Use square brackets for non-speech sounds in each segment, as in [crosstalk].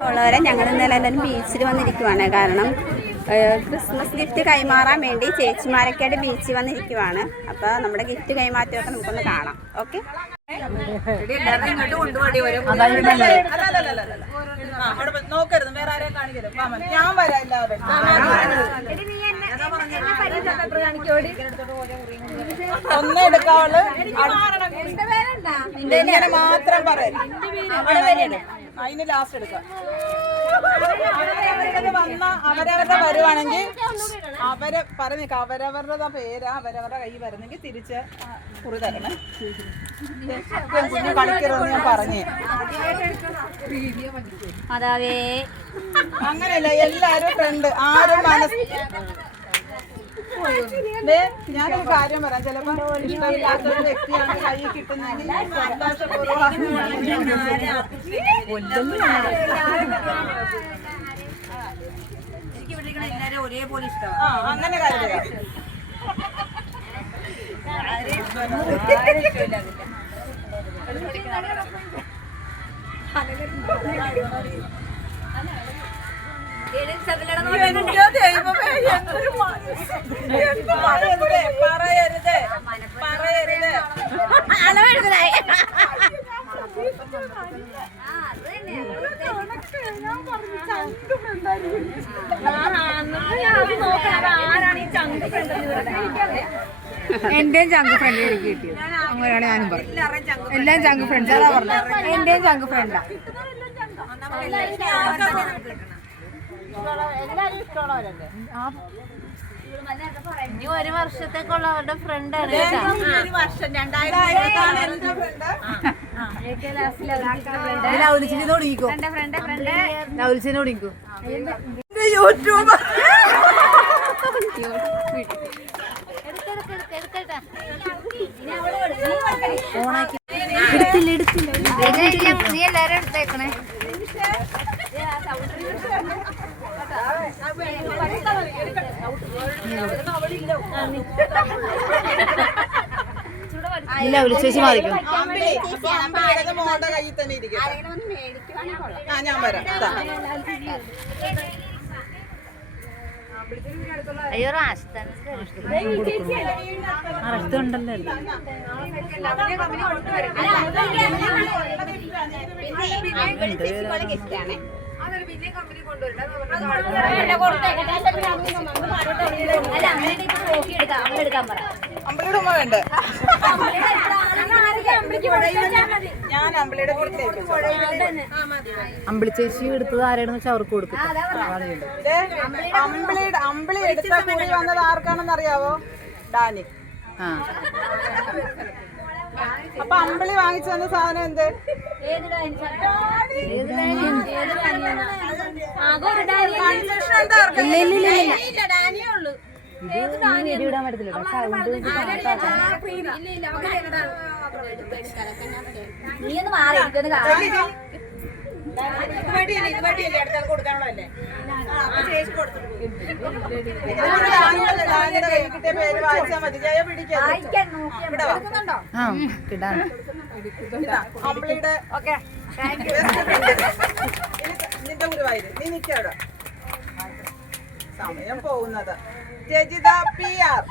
ഉള്ളവരെ ഞങ്ങൾ ഇന്നലെ എല്ലാവരും ബീച്ചിൽ വന്നിരിക്കുവാണ്. കാരണം ക്രിസ്മസ് ഗിഫ്റ്റ് കൈമാറാൻ വേണ്ടി ചേച്ചിമാരൊക്കെ ആയിട്ട് ബീച്ചിൽ വന്നിരിക്കുവാണ്. അപ്പോൾ നമ്മുടെ ഗിഫ്റ്റ് കൈമാറ്റമൊക്കെ നമുക്കൊന്ന് കാണാം. ഓക്കെ നോക്കരുത് വേറെ ആരെയും കാണിക്കരുത് വാ, ഞാൻ വരാം എല്ലാവരും ഒന്നേ എടുക്കാവുള്ളു ഇങ്ങനെ മാത്രം പറയരുത് അതിന് ലാസ്റ്റ് എടുക്കാം. വന്ന അവരവരുടെ വരുവാണെങ്കിൽ അവരെ പറഞ്ഞേക്ക അവരവരുടെ പേര് അവരവരുടെ കൈ വരുന്നെങ്കിൽ തിരിച്ച് കുറി തരണം. കുഞ്ഞു കളിക്കരുതെന്ന് ഞാൻ പറഞ്ഞേ. അതാവേ അങ്ങനെയല്ല എല്ലാരും ഫ്രണ്ട് ആരും മനസ് ദേ, ഞാനൊരു കാര്യം പറയാം. ചിലപ്പോ ഇഷ്ടമില്ലാത്ത ഒരു വ്യക്തിയാണ് കൈ കിട്ടുന്നെങ്കിൽ സന്തോഷപൂർവം ആ അങ്ങനെ കരുതുക. പറയരുത്. പറയരുത്. എന്റെയും ചങ്ക് ഫ്രണ്ട് എനിക്ക് കിട്ടിയത്. അങ്ങനെയാണ് ഞാനും പറഞ്ഞത്. എല്ലാം ചങ്ക് ഫ്രണ്ട്സ് അതാ പറഞ്ഞത് എന്റെയും ചങ്ക് ഫ്രണ്ടാ ഇനി ഒരു വർഷത്തേക്കുള്ള അവരുടെ ഫ്രണ്ട് ലൗലിച്ചിനെ തുടങ്ങിക്കോ ലൗലിച്ചിനെ തുടങ്ങിക്കോ യൂട്യൂബ്. നീ എല്ലാരും എടുത്തേക്കണേ നീ ലൗലിച്ചേച്ചി മാറിക്കോ അമ്പിളി അമ്പിളിയുടെ മോളുടെ കയ്യിൽ തന്നെ ഇരിക്കട്ടെ ആ ഞാൻ വരാം ഇതാ. അയ്യോ അറസ്റ്റുണ്ടല്ലോ ആണ് അമ്പിളിയുടെ ഉമ്മ വേണ്ട? ഞാൻ അമ്പിളിയുടെ വീട്ടിലേക്ക് അമ്പിളിച്ചേച്ചി എടുത്തത് ആരാണെന്ന് വെച്ചാൽ അവർക്ക് കൊടുക്കും. അമ്പിളിയുടെ അമ്പിളി എടുത്ത കൂടി വന്നത് ആർക്കാണെന്ന് അറിയാവോ ഡാനി. ആ. അപ്പൊ അമ്പിളി വാങ്ങിച്ചു വന്ന സാധനം എന്ത് നീ ഒന്ന് മാറി എനിക്കൊന്ന് കാണാം നിന്റെ ഗുരുവായൂര്. നീ സമയം പോകുന്നത്. Rajitha P R.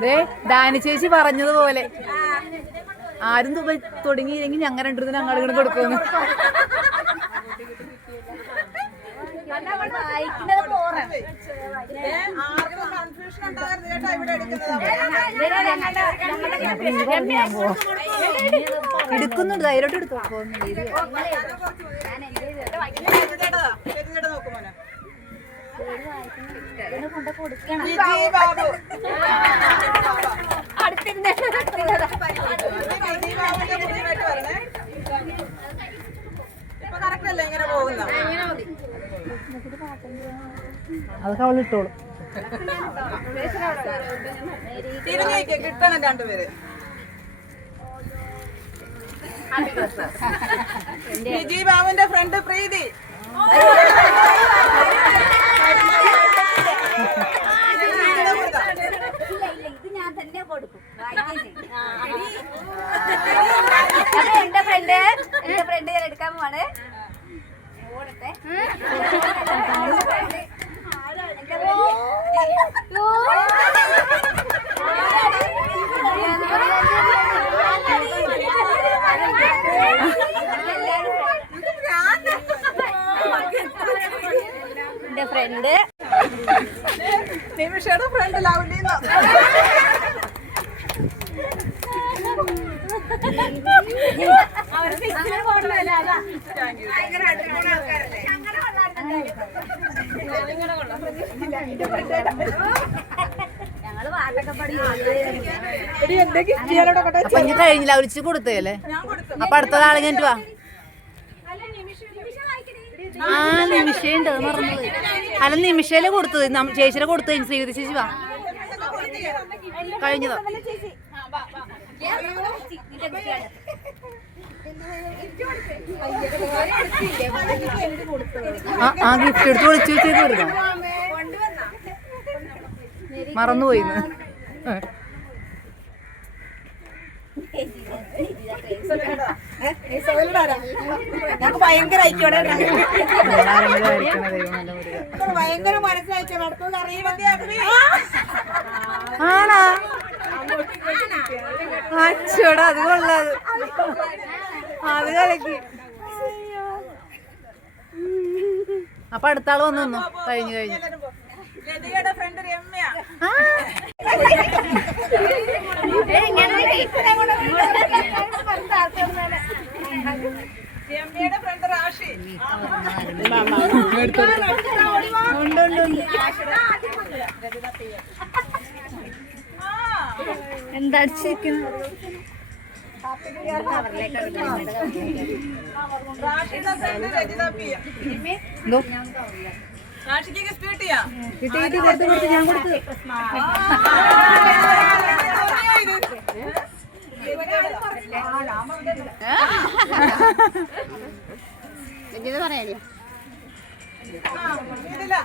ദേ ഡാനി ചേച്ചി പറഞ്ഞതുപോലെ. ആരും തുക- തുടങ്ങിയില്ലെങ്കിൽ ഞങ്ങൾ രണ്ടുപേരും അങ്ങോട്ട് ഇങ്ങോട്ട് ഇങ്ങനെ എടുക്കുന്നത് എടുക്കുന്നുണ്ട് ധൈര്യമായിട്ട് എടുത്തു രജിതേട്ടതാ പോകുന്ന അതൊക്കെ അവൾ ഇട്ടോളും. തിരിഞ്ഞേക്ക് കിട്ടണം രണ്ടുപേര്. [laughs] വിജി ബാബുന്റെ ഫ്രണ്ട് പ്രീതി [laughs] ഇത് ഞാൻ തന്നെ എന്റെ ഫ്രണ്ട് എന്റെ ഫ്രണ്ട് ഞാൻ എടുക്കാൻ പോവാണ് ഓടട്ടെ എന്റെ ഫ്രണ്ട് നിമിഷയുടെ ഫ്രണ്ട് ലവ്ലിന്ന് ഭയങ്കര പാട്ടൊക്കെ അപ്പൊ ഇനി കഴിഞ്ഞില്ല ഒളിച്ച് കൊടുത്തല്ലേ അപ്പൊ അടുത്ത ആളെ കഴിഞ്ഞിട്ട് വാ. ആ നിമിഷയുണ്ട് മറന്നത് അല്ല നിമിഷയിലെ കൊടുത്തത് ചേച്ചിയുടെ കൊടുത്തത് ശ്രീവിധി ചേച്ചി വാ. കഴിഞ്ഞതോ. ആ ആ ഗിഫ്റ്റ് എടുത്ത് വിളിച്ചു വെച്ചേക്ക് കൊടുക്കാം മറന്നുപോയിന്ന് ഞങ്ങൾക്ക് ഭയങ്കര ഐക്യോടെ ഭയങ്കര അടുത്തത് ആണാ? അച്ചോടാ അത് കൊള്ളത് അത് കലക്കി അപ്പൊ അടുത്ത ആൾ വന്നു. കഴിഞ്ഞു കഴിഞ്ഞു. ലതികയുടെ ഫ്രണ്ട് രമ്യ എന്താ അടിച്ചിരിക്കുന്നു രജിത പി കിട്ടി കിട്ടി കൊടുത്ത് കൊടുത്ത് ഞാൻ കൊടുത്ത്. ഇത് പറയാനോ ഇതില്ല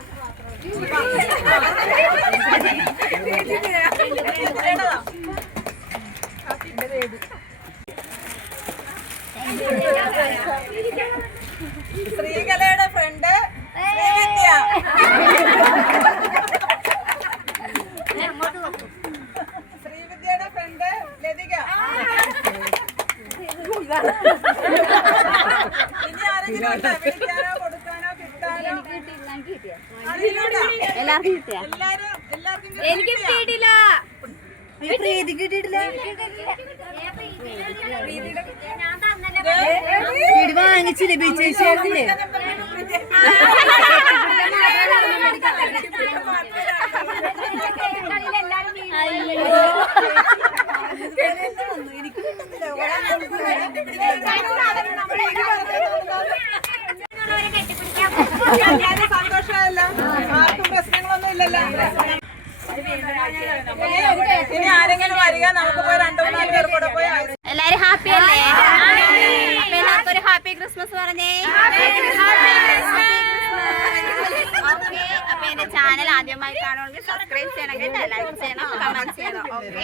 എല്ലാവർക്കും കിട്ടിയ എനിക്ക് കിട്ടിയിട്ടില്ല പ്രീതി കിട്ടിയിട്ടില്ല വീട് വാങ്ങിച്ചില്ലേ ബീച്ച് എനിക്ക് ഞാൻ സന്തോഷമല്ല. ആർക്കും പ്രശ്നങ്ങളൊന്നും ഇല്ലല്ലോ. ഇനി ആരെങ്കിലും വരിക നമുക്ക് പോയി രണ്ടു മൂന്നാൽ പേർ കൂടെ പോയി എല്ലാരും ഹാപ്പി അല്ലേ? അപ്പൊ എല്ലാവർക്കും ഒരു ഹാപ്പി ക്രിസ്മസ് പറഞ്ഞേ. ഓക്കെ അപ്പൊ എന്റെ ചാനൽ ആദ്യമായി കാണുമെങ്കിൽ സബ്സ്ക്രൈബ് ചെയ്യണം കേട്ടോ. ലൈക്ക് ചെയ്യണം. കമന്റ് ചെയ്യണം. ഓക്കെ